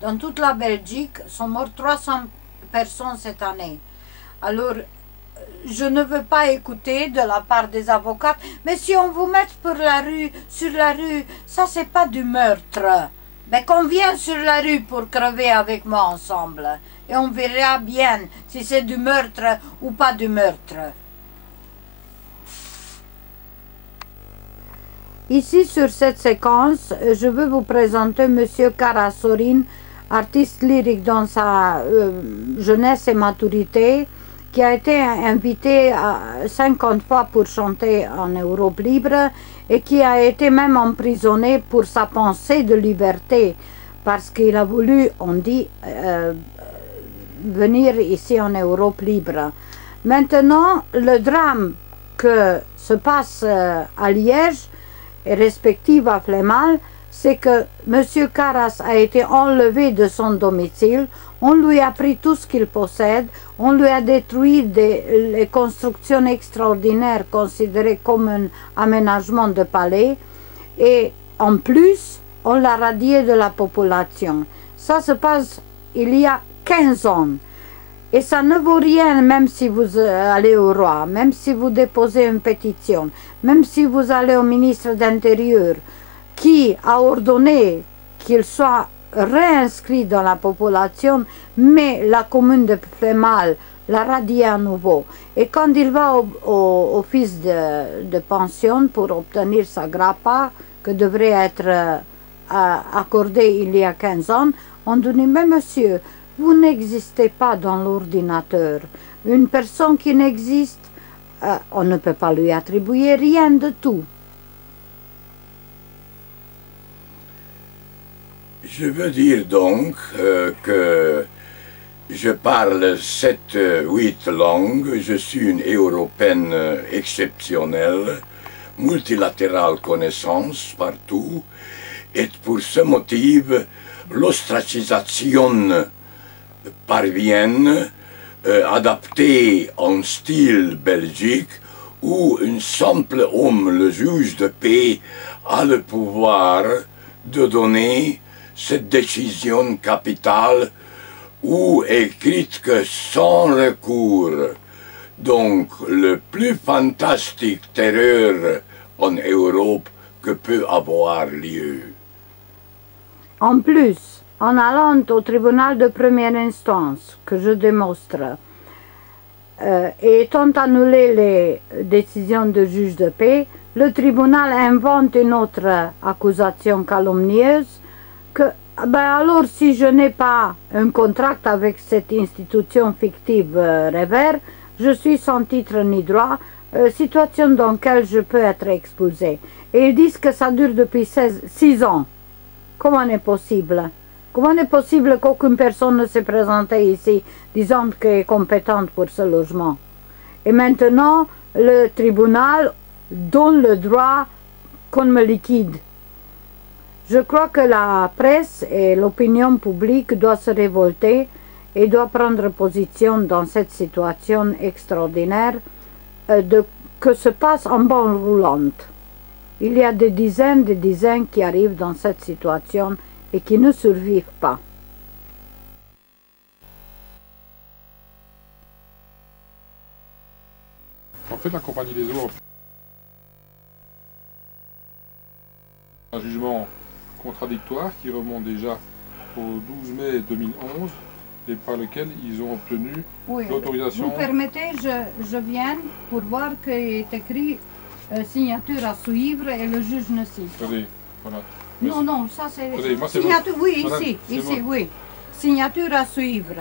Dans toute la Belgique, sont mortes 300 personnes cette année. Alors, je ne veux pas écouter de la part des avocats, mais si on vous met sur la rue, ça c'est pas du meurtre. Mais qu'on vienne sur la rue pour crever avec moi ensemble. Et on verra bien si c'est du meurtre ou pas du meurtre. Ici, sur cette séquence, je veux vous présenter M. Karasorin, artiste lyrique dans sa jeunesse et maturité, qui a été invité 50 fois pour chanter en Europe libre et qui a été même emprisonné pour sa pensée de liberté, parce qu'il a voulu, on dit, venir ici en Europe libre. Maintenant, le drame que se passe à Liège et respective à Flémal, c'est que M. Caras a été enlevé de son domicile, on lui a pris tout ce qu'il possède, on lui a détruit les constructions extraordinaires considérées comme un aménagement de palais, et en plus, on l'a radié de la population. Ça se passe il y a 15 ans. Et ça ne vaut rien, même si vous allez au roi, même si vous déposez une pétition, même si vous allez au ministre d'Intérieur, qui a ordonné qu'il soit réinscrit dans la population, mais la commune de Flémal l'a radié à nouveau. Et quand il va au office de pension pour obtenir sa grappa, que devrait être accordée il y a 15 ans, on dit « Mais monsieur, vous n'existez pas dans l'ordinateur. Une personne qui n'existe, on ne peut pas lui attribuer rien de tout. » Je veux dire donc que je parle 7-8 langues, je suis une européenne exceptionnelle, multilatérale connaissance partout, et pour ce motif, l'ostracisation parvient adaptée en style belgique, où un simple homme, le juge de paix, a le pouvoir de donner cette décision capitale où écrite que sans recours. Donc le plus fantastique terreur en Europe que peut avoir lieu. En plus, en allant au tribunal de première instance, que je démontre, et étant annulé les décisions de juge de paix, le tribunal invente une autre accusation calomnieuse que, alors si je n'ai pas un contrat avec cette institution fictive revers, je suis sans titre ni droit, situation dans laquelle je peux être expulsé. Et ils disent que ça dure depuis 6 ans. Comment est possible? Comment est possible qu'aucune personne ne s'est présentée ici disant qu'elle est compétente pour ce logement? Et maintenant, le tribunal donne le droit qu'on me liquide. Je crois que la presse et l'opinion publique doivent se révolter et doivent prendre position dans cette situation extraordinaire que se passe en bande roulante. Il y a des dizaines qui arrivent dans cette situation et qui ne survivent pas. En fait, la Compagnie des eaux a un jugement contradictoire qui remonte déjà au 12 mai 2011 et par lequel ils ont obtenu l'autorisation. Vous permettez, je viens pour voir qu'il est écrit signature à suivre et le juge ne cite. Attendez, voilà. Non, ça c'est... Signature, oui, ici, oui. Signature à suivre.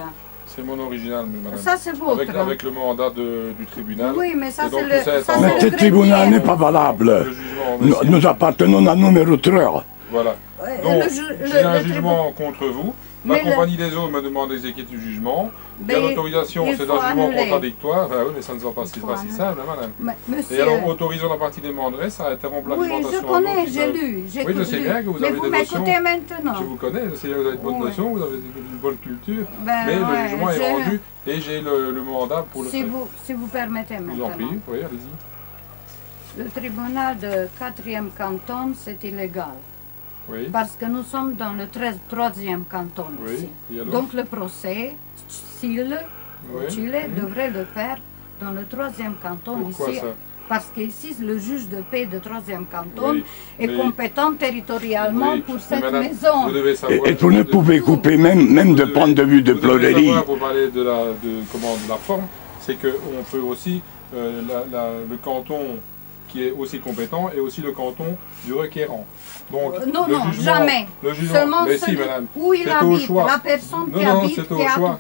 C'est mon original, madame. Ça c'est votre. Avec le mandat du tribunal. Oui, mais ça c'est le... Mais ce tribunal n'est pas valable. Nous appartenons à numéro 3. Voilà. Donc, j'ai un jugement contre vous. La Compagnie des eaux me demande d'exécuter du jugement. Il y a l'autorisation, c'est un jugement contradictoire. Ben oui, mais ça ne va pas si simple, madame. Et alors, autorisons la partie des mandats, ça interrompt l'alimentation. Oui, je connais, j'ai lu. Oui, je sais bien que vous avez des notions. Mais vous m'écoutez maintenant. Je vous connais, je sais que vous avez de bonnes notions, vous avez une bonne culture. Mais le jugement est rendu et j'ai le mandat pour le faire. Si vous permettez maintenant. Je vous en prie, oui, allez-y. Le tribunal de 4e canton, c'est illégal. Oui. Parce que nous sommes dans le 3e canton ici. Donc le procès, Chile devrait le faire dans le 3e canton. Pourquoi ici. Ça Parce qu'ici, le juge de paix de 3e canton est compétent territorialement pour cette maison. Vous devez savoir, et vous ne pouvez couper même de point de vue de pleurerie. Pour parler de la forme, c'est qu'on peut aussi, le canton qui est aussi compétent et aussi le canton du requérant. Donc, non, jamais. Seulement mais si, madame, où il habite, la personne qui habite, c'est au choix.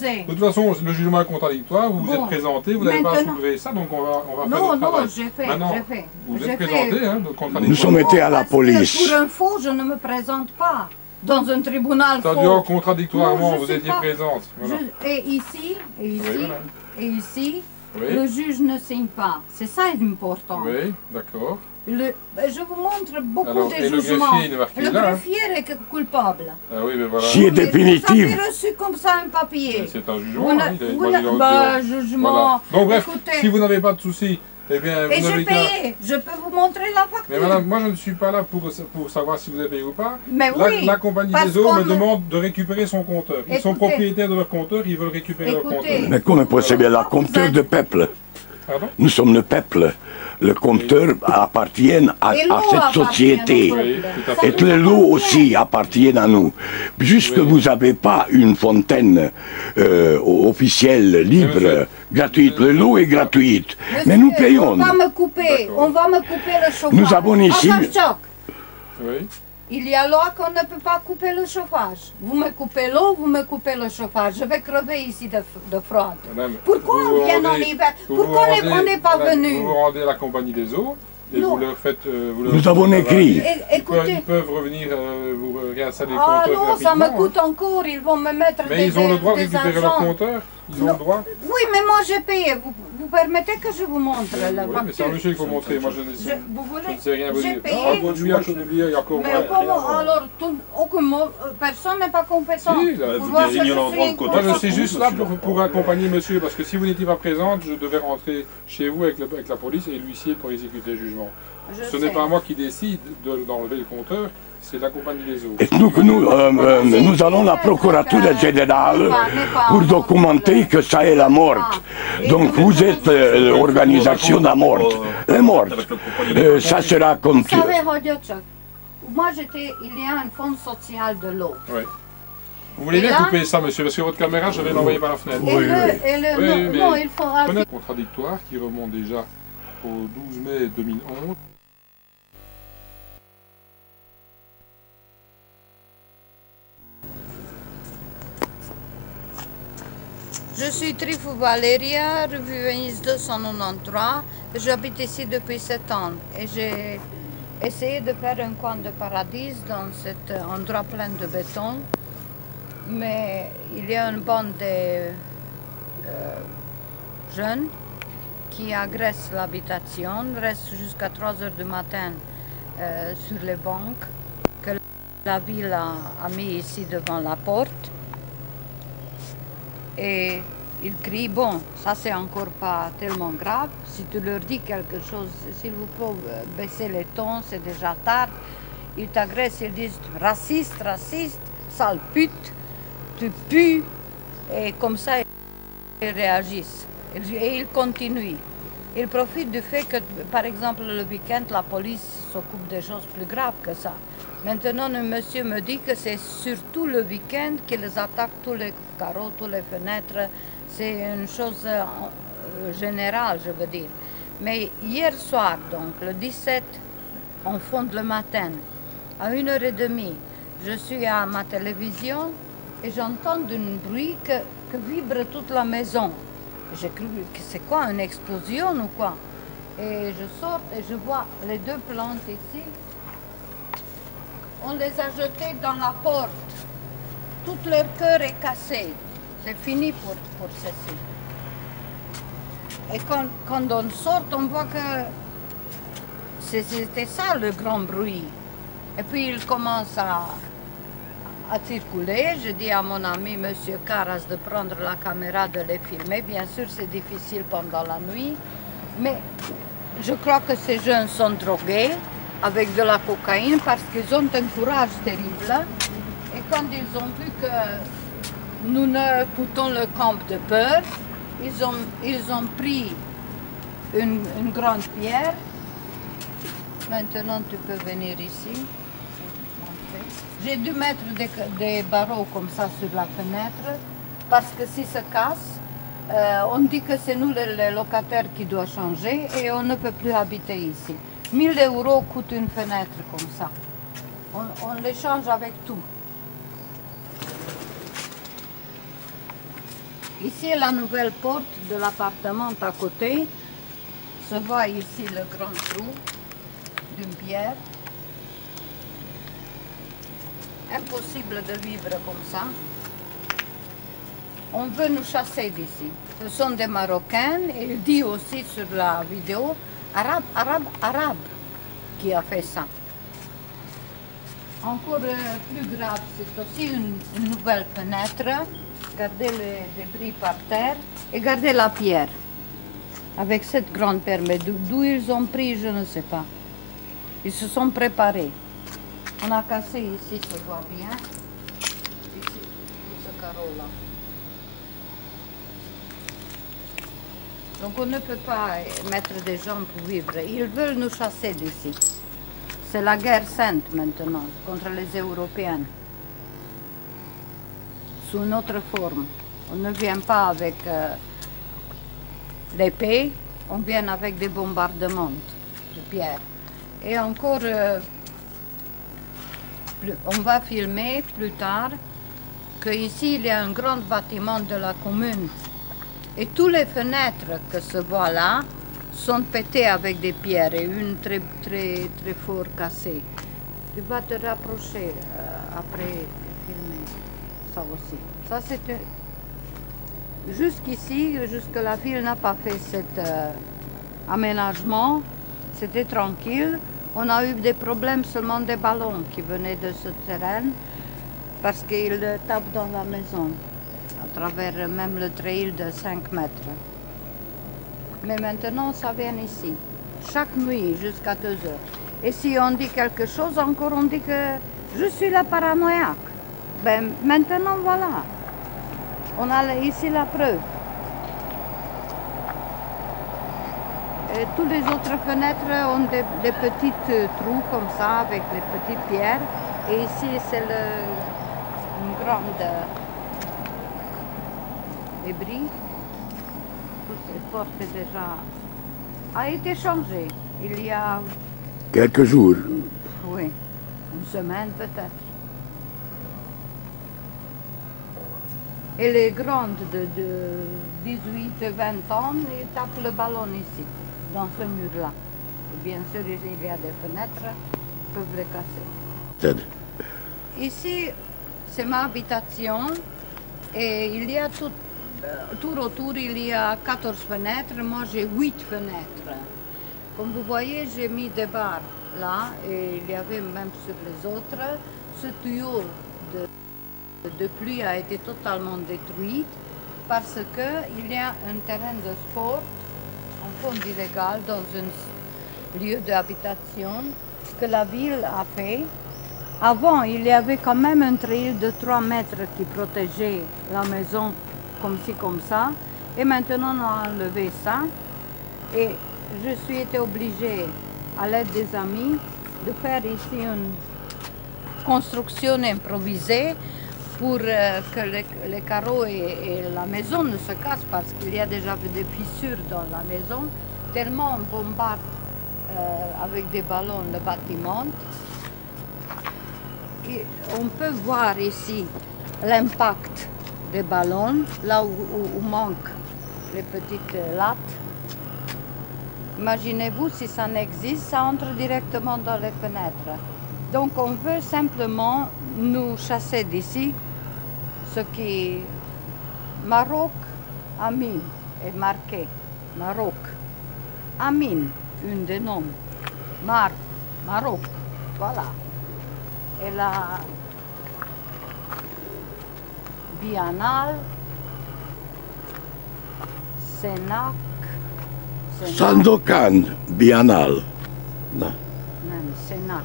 De toute façon, le jugement est contradictoire, vous vous êtes présenté, vous n'avez pas soulevé ça, donc on va faire le travail. Non, j'ai fait. Vous êtes présenté, hein, de contradictoire. Nous sommes été à la police. Pour un faux, je ne me présente pas dans un tribunal faux. C'est-à-dire contradictoirement, vous étiez présente. Voilà. Et ici, le juge ne signe pas. C'est ça important. Oui, d'accord. Je vous montre beaucoup de jugements. Le greffier est coupable. Ah oui, mais voilà. Qui est définitive. Vous avez reçu comme ça un papier. C'est un jugement. Jugement. Donc bref, Écoutez, si vous n'avez pas de soucis, eh bien, et j'ai payé. Je peux vous montrer la facture. Mais madame, moi je ne suis pas là pour savoir si vous avez payé ou pas. Mais oui, la compagnie des eaux me demande de récupérer son compteur. Ils sont propriétaires de leur compteur, ils veulent récupérer leur compteur. Mais comment c'est bien la compteur de peuple? Pardon? Nous sommes le peuple. Le compteur appartient à cette société. Et les lots aussi appartiennent à nous. Juste que vous n'avez pas une fontaine officielle, libre, gratuite. Le lot est gratuit. Mais nous payons. On va me couper le chauffage. Nous avons ici... Oui. Il y a loi qu'on ne peut pas couper le chauffage. Vous me coupez l'eau, vous me coupez le chauffage. Je vais crever ici de froid. Pourquoi on vient en hiver? Pourquoi on n'est pas venu? Vous vous rendez à la compagnie des eaux et vous leur faites... nous avons écrit. Ils peuvent revenir vous réinstaller le compteur rapidement. Non, ça me coûte encore. Ils vont me mettre mais ils ont le droit de récupérer leur compteur? Ils ont le droit? Oui, mais moi j'ai payé. Vous permettez que je vous montre la facture? Oui, mais c'est un monsieur qu'il faut montrer. Moi, je ne sais rien vous dire. J'ai payé. Il y a encore mais comment alors personne n'est pas compétent? Si, moi, je suis juste là pour accompagner monsieur, parce que si vous n'étiez pas présente, je devais rentrer chez vous avec la police et l'huissier pour exécuter le jugement. Ce n'est pas moi qui décide d'enlever le compteur, c'est la compagnie des eaux. Et nous allons à la procurature générale pour documenter que ça est la mort. Donc vous êtes l'organisation de la mort. La mort. Ça sera comme... Vous savez, moi il y a un fonds social de l'eau. Oui. Vous voulez bien couper ça, monsieur, parce que votre caméra, je vais l'envoyer par la fenêtre. Non, il faudra... Contradictoire qui remonte déjà au 12 mai 2011. Je suis Trifou Valeria, revue Venise 293. J'habite ici depuis 7 ans et j'ai essayé de faire un coin de paradis dans cet endroit plein de béton. Mais il y a une bande de jeunes qui agressent l'habitation, restent jusqu'à 3 heures du matin sur les bancs que la ville a mis ici devant la porte. Et ils crient, bon, ça c'est encore pas tellement grave, si tu leur dis quelque chose, s'il vous plaît, baisser les tons, c'est déjà tard. Ils t'agressent, ils disent raciste, sale pute, tu pues, et comme ça ils réagissent. Et ils continuent. Ils profitent du fait que, par exemple, le week-end, la police s'occupe des choses plus graves que ça. Maintenant, le monsieur me dit que c'est surtout le week-end qu'ils attaquent tous les carreaux, toutes les fenêtres. C'est une chose générale, je veux dire. Mais hier soir, donc, le 17, en fond le matin, à 1h30, je suis à ma télévision et j'entends un bruit que vibre toute la maison. J'ai cru que c'est quoi, une explosion ou quoi? Et je sors et je vois les 2 plantes ici. On les a jetées dans la porte. Tout leur cœur est cassé. C'est fini pour ceci. Et quand on sort, on voit que c'était ça le grand bruit. Et puis il commence à circuler. Je dis à mon ami, M. Caras, de prendre la caméra, de les filmer. Bien sûr, c'est difficile pendant la nuit. Mais je crois que ces jeunes sont drogués. avec de la cocaïne parce qu'ils ont un courage terrible. Et quand ils ont vu que nous ne foutons le camp de peur, ils ont pris une grande pierre. Maintenant, tu peux venir ici. J'ai dû mettre des barreaux comme ça sur la fenêtre parce que si ça casse, on dit que c'est nous les locataires qui doivent changer et on ne peut plus habiter ici. 1 000 € coûte une fenêtre comme ça. On les change avec tout. Ici est la nouvelle porte de l'appartement à côté. Se voit ici le grand trou d'une pierre. Impossible de vivre comme ça. On veut nous chasser d'ici. Ce sont des Marocains, et il dit aussi sur la vidéo, arabe, qui a fait ça. Encore plus grave, c'est aussi une nouvelle fenêtre. Regardez les débris par terre et regardez la pierre. Avec cette grande pierre, mais d'où ils ont pris, je ne sais pas. Ils se sont préparés. On a cassé ici, ça se voit bien. Ici, ce carreau-là. Donc on ne peut pas mettre des gens pour vivre. Ils veulent nous chasser d'ici. C'est la guerre sainte maintenant contre les Européens. Sous une autre forme. On ne vient pas avec l'épée, on vient avec des bombardements de pierre. Et encore, on va filmer plus tard qu'ici il y a un grand bâtiment de la commune. Et toutes les fenêtres que se voient là sont pétées avec des pierres et une très fort cassée. Tu vas te rapprocher après filmer ça aussi. Ça c'est jusqu'ici, jusque la ville n'a pas fait cet aménagement. C'était tranquille. On a eu des problèmes seulement des ballons qui venaient de ce terrain parce qu'ils tapent dans la maison. À travers même le trail de 5 mètres. Mais maintenant, ça vient ici. Chaque nuit, jusqu'à 2 heures. Et si on dit quelque chose, encore on dit que je suis la paranoïaque. Ben, maintenant, voilà. On a ici la preuve. Et toutes les autres fenêtres ont des petits trous comme ça, avec les petites pierres. Et ici, c'est une grande... débris. Toutes ces portes déjà a été changé. Il y a... quelques jours. Oui, une semaine peut-être. Et les grandes de 18-20 ans, ils tapent le ballon ici, dans ce mur-là. Bien sûr, il y a des fenêtres, ils peuvent les casser. Ici, c'est ma habitation et il y a tout autour, il y a 14 fenêtres, moi j'ai 8 fenêtres. Comme vous voyez, j'ai mis des barres là, et il y avait même sur les autres. Ce tuyau de pluie a été totalement détruit parce qu'il y a un terrain de sport en fond illégal dans un lieu d'habitation que la ville a fait. Avant, il y avait quand même un trail de 3 mètres qui protégeait la maison comme ci, comme ça. Et maintenant, on a enlevé ça. Et je suis été obligée, à l'aide des amis, de faire ici une construction improvisée pour que les carreaux et la maison ne se cassent parce qu'il y a déjà des fissures dans la maison. Tellement on bombarde avec des ballons le bâtiment. Et on peut voir ici l'impact des ballons, là où manquent les petites lattes. Imaginez-vous si ça n'existe, ça entre directement dans les fenêtres. Donc on veut simplement nous chasser d'ici, ce qui Maroc, Amin est marqué, Maroc. Amin, une des noms, Maroc, voilà. Et la Biennale, Senac, Sandokan Biennale. Même. Sénac.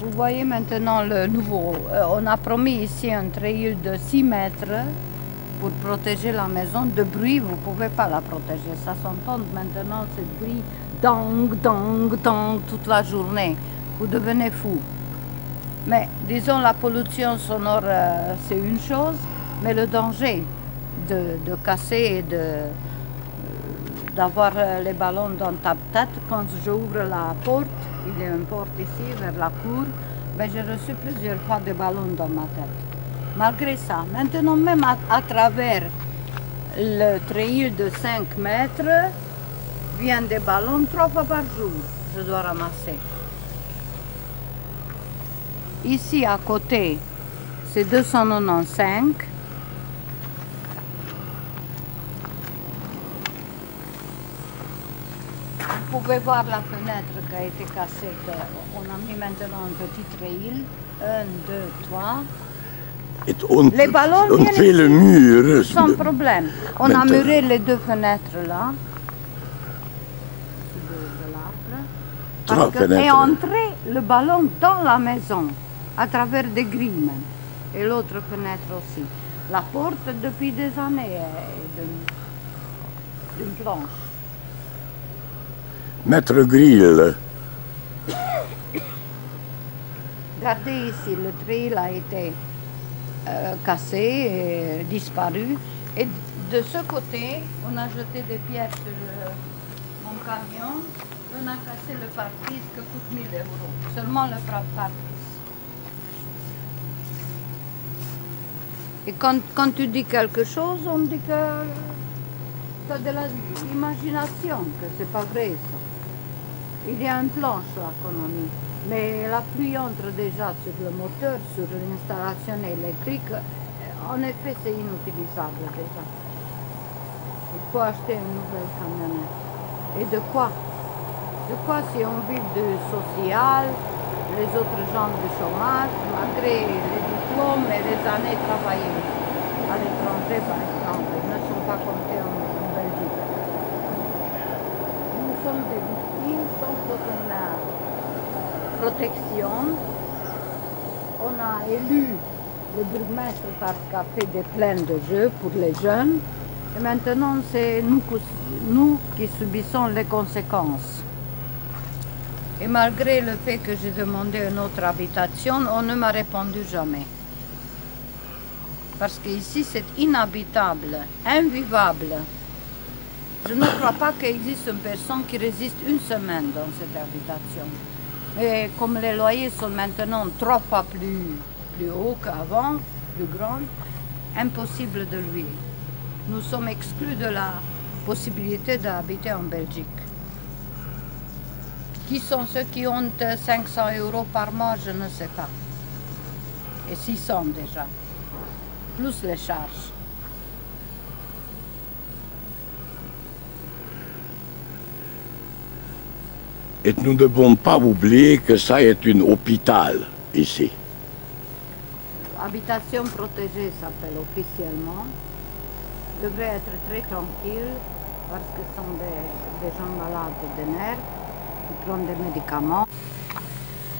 Vous voyez maintenant le nouveau. On a promis ici un treillis de 6 mètres pour protéger la maison. De bruit, vous ne pouvez pas la protéger. Ça s'entend maintenant, ce bruit dang, dang, dang toute la journée. Vous devenez fou. Mais disons, la pollution sonore, c'est une chose, mais le danger de casser et d'avoir les ballons dans ta tête, quand j'ouvre la porte, il y a une porte ici vers la cour, ben, j'ai reçu plusieurs fois des ballons dans ma tête. Malgré ça, maintenant même à travers le treillis de 5 mètres, viennent des ballons 3 fois par jour, je dois ramasser. Ici à côté, c'est 295. Vous pouvez voir la fenêtre qui a été cassée. On a mis maintenant un petit treillis. 1, 2, 3. Les ballons on fait le mur. Sans problème. On a muré les 2 fenêtres là. De l'arbre. Et entré le ballon dans la maison, à travers des grilles même. Et l'autre fenêtre aussi. La porte depuis des années est d'une planche. Maître Grill. Regardez ici, le treillis a été cassé et disparu. Et de ce côté, on a jeté des pierres sur mon camion. On a cassé le pare-brise qui coûte 1 000 €. Seulement le pare-brise. Et quand tu dis quelque chose, on dit que tu as de l'imagination, que c'est pas vrai ça. Il y a une planche là qu'on a mis. Mais la pluie entre déjà sur le moteur, sur l'installation électrique. En effet, c'est inutilisable déjà. Il faut acheter une nouvelle camionnette. Et de quoi? De quoi si on vit du social, les autres gens du chômage, malgré les diplômes et les années travaillées à l'étranger par exemple, ne sont pas comptés en Belgique. Nous sommes des victimes sans aucune protection. On a élu le bourgmestre parce qu'il a fait des plans de jeu pour les jeunes. Et maintenant, c'est nous qui subissons les conséquences. Et malgré le fait que j'ai demandé une autre habitation, on ne m'a répondu jamais. Parce qu'ici, c'est inhabitable, invivable. Je ne crois pas qu'il existe une personne qui résiste une semaine dans cette habitation. Et comme les loyers sont maintenant 3 fois plus hauts qu'avant, plus grands, impossible de louer. Nous sommes exclus de la possibilité d'habiter en Belgique. Qui sont ceux qui ont 500 € par mois, je ne sais pas. Et 600 déjà, plus les charges. Et nous ne devons pas oublier que ça est un hôpital ici. Habitation protégée s'appelle officiellement. Devrait être très tranquille parce que ce sont des gens malades des nerfs qui prennent des médicaments.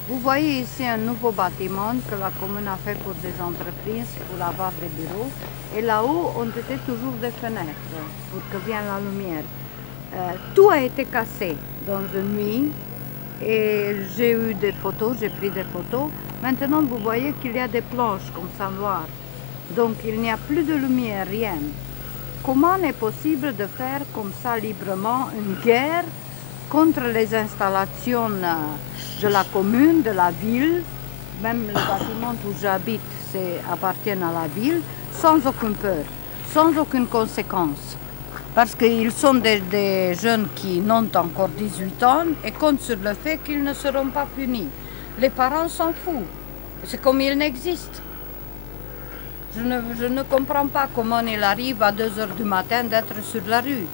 Vous voyez ici un nouveau bâtiment que la commune a fait pour des entreprises, pour avoir des bureaux. Et là-haut, ont été toujours des fenêtres pour que vienne la lumière. Tout a été cassé dans une nuit et j'ai eu des photos, j'ai pris des photos. Maintenant, vous voyez qu'il y a des planches comme ça noires. Donc, il n'y a plus de lumière, rien. Comment est possible de faire comme ça librement une guerre contre les installations de la commune, de la ville, même le bâtiment où j'habite appartient à la ville, sans aucune peur, sans aucune conséquence. Parce qu'ils sont des jeunes qui n'ont encore 18 ans et comptent sur le fait qu'ils ne seront pas punis. Les parents s'en foutent. C'est comme ils n'existent. Je ne comprends pas comment il arrive à 2 h du matin d'être sur la rue.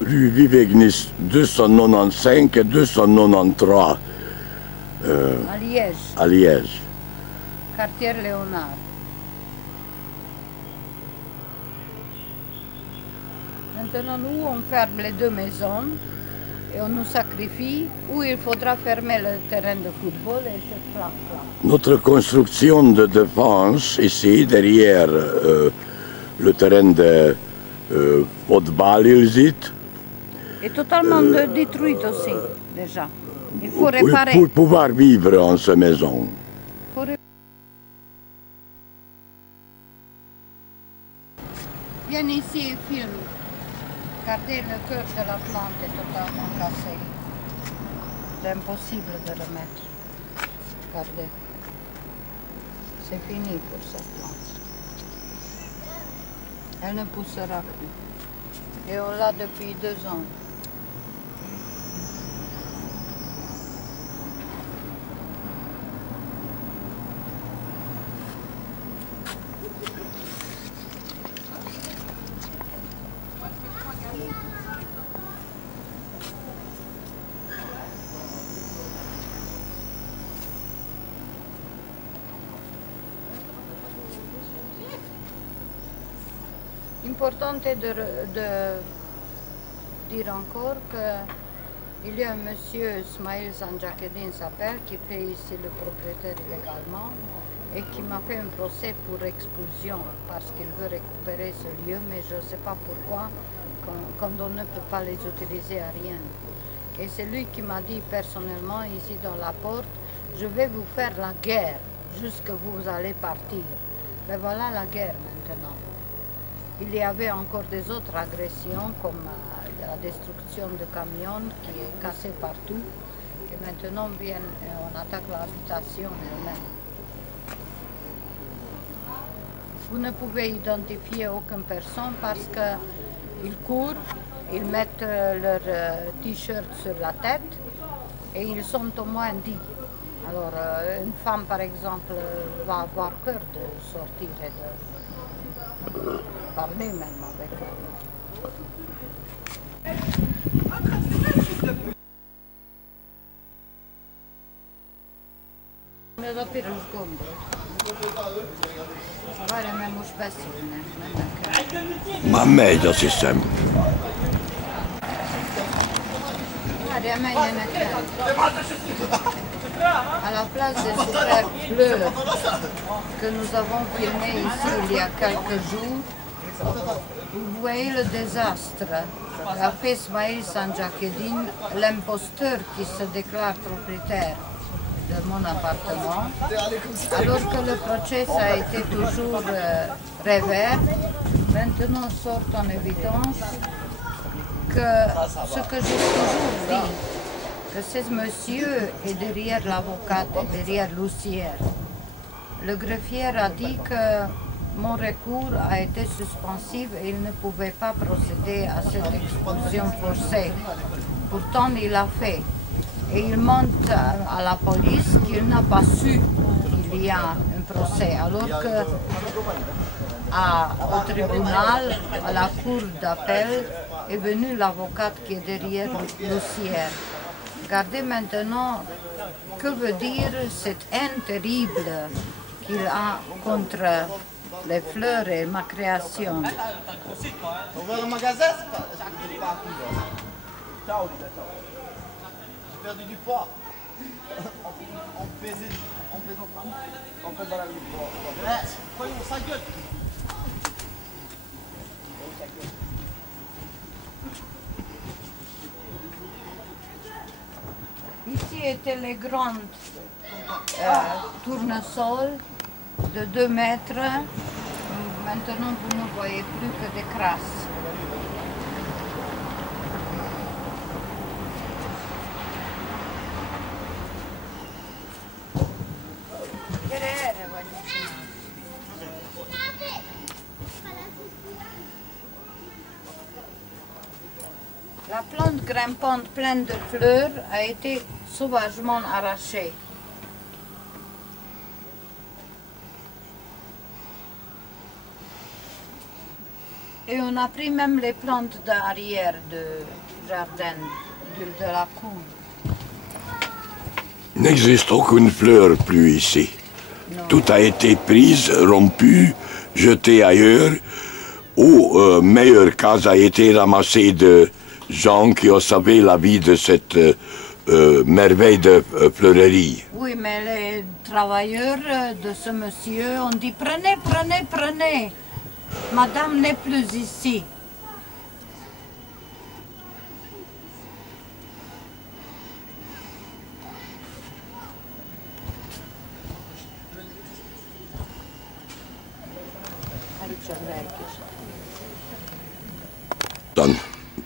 Rue Vivegnis 295 et 293. à Liège. À Liège. Quartier Léonard. Maintenant, nous, on ferme les deux maisons et on nous sacrifie, ou il faudra fermer le terrain de football et c'est plat. Notre construction de défense ici, derrière le terrain de football, est totalement détruite aussi, déjà. Il faut réparer. Pour pouvoir vivre en cette maison. Viens ici et filme. Regardez, le cœur de la plante est totalement cassé. C'est impossible de remettre. Regardez. C'est fini pour cette plante. Elle ne poussera plus. Et on l'a depuis 2 ans. Important est de dire encore qu'il y a un monsieur, Smail Sanjakeddin s'appelle, qui fait ici le propriétaire illégalement et qui m'a fait un procès pour expulsion parce qu'il veut récupérer ce lieu, mais je ne sais pas pourquoi, quand on ne peut pas les utiliser à rien. Et c'est lui qui m'a dit personnellement, ici dans la porte, je vais vous faire la guerre jusqu'à vous allez partir. Mais voilà la guerre maintenant. Il y avait encore des autres agressions comme la destruction de camions qui est cassée partout. Et maintenant on attaque l'habitation elle-même. Vous ne pouvez identifier aucune personne parce qu'ils courent, ils mettent leur t-shirt sur la tête et ils sont au moins 10. Alors une femme par exemple va avoir peur de sortir et de parler même avec eux. Mi doppio lo sgombro. Guarda, mi amo spesso. Ma meglio sistema. Guarda, meglio à la place des super fleurs que nous avons filmées ici il y a quelques jours, vous voyez le désastre qu'a fait Smail Sanjakeddin, l'imposteur qui se déclare propriétaire de mon appartement, alors que le procès a été toujours revers. Maintenant sort en évidence que ce que j'ai toujours dit, que ce monsieur est derrière l'avocate, derrière l'huissière. Le greffier a dit que mon recours a été suspensif et il ne pouvait pas procéder à cette expulsion forcée. Pourtant, il l'a fait. Et il montre à la police qu'il n'a pas su qu'il y a un procès, alors que au tribunal, à la cour d'appel, est venue l'avocate qui est derrière l'huissière. Regardez maintenant que veut dire cette haine terrible qu'il a contre les fleurs et ma création. On va au magasin, ciao, j'ai perdu du poids. On faisait dans la vie. Voyons, sa gueule. Ici étaient les grandes tournesols de 2 mètres. Maintenant, vous ne voyez plus que des crasses. La plante grimpante pleine de fleurs a été sauvagement arrachée. Et on a pris même les plantes d'arrière du jardin, de la cour. N'existe aucune fleur plus ici. Non. Tout a été pris, rompu, jeté ailleurs, ou, meilleur cas, a été ramassé de gens qui ont sauvé la vie de cette merveille de fleurerie. Oui, mais les travailleurs de ce monsieur ont dit « Prenez, prenez, prenez ». Madame n'est plus ici.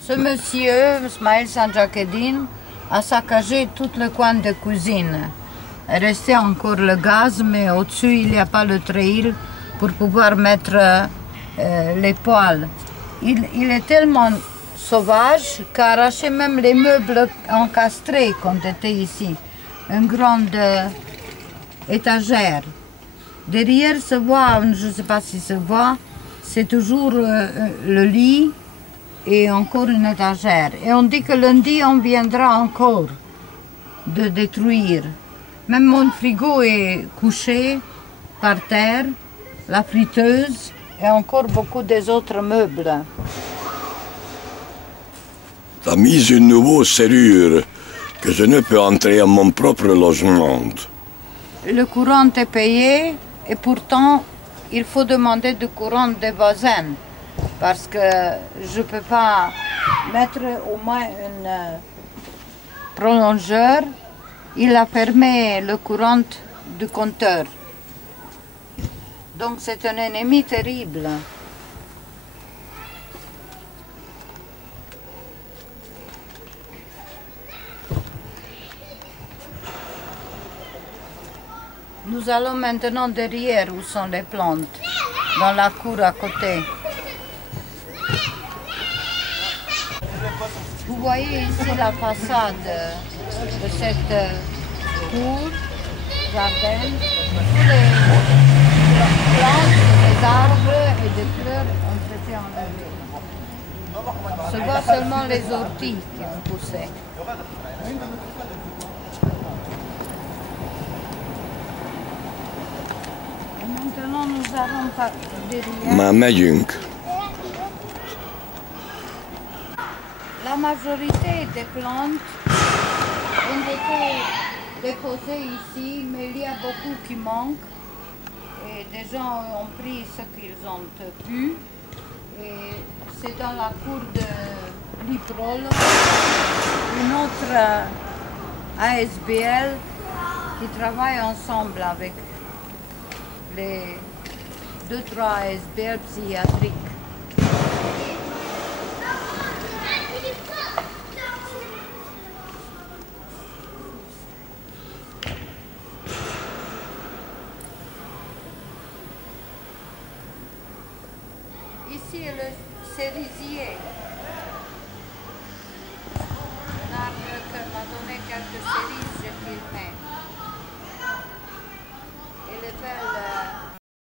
Ce monsieur, Smail Sanjakeddine, a saccagé tout le coin de cuisine. Il restait encore le gaz, mais au-dessus, il n'y a pas le treil pour pouvoir mettre les poêles. Il est tellement sauvage qu'a arraché même les meubles encastrés qu'on était ici. Une grande étagère. Derrière se voit, je ne sais pas si se voit, c'est toujours le lit et encore une étagère. Et on dit que lundi, on viendra encore de détruire. Même mon frigo est couché par terre, la friteuse et encore beaucoup des autres meubles. Tu as mis une nouvelle serrure que je ne peux entrer à mon propre logement. Le courant est payé et pourtant il faut demander du courant des voisins parce que je ne peux pas mettre au moins un prolongeur. Il a fermé le courant du compteur. Donc c'est un ennemi terrible. Nous allons maintenant derrière où sont les plantes, dans la cour à côté. Vous voyez ici la façade de cette cour, jardin. Tous les plantes, les arbres et les fleurs ont été enlevés. Se voit seulement les orties qui ont poussé. Maintenant, nous allons par derrière. La majorité des plantes ont été déposées ici, mais il y a beaucoup qui manquent. Et des gens ont pris ce qu'ils ont pu. Et c'est dans la cour de Liprol, une autre ASBL qui travaille ensemble avec les 2-3 ASBL psychiatriques. Ici est le cerisier. Un arbre qui m'a donné quelques cerises.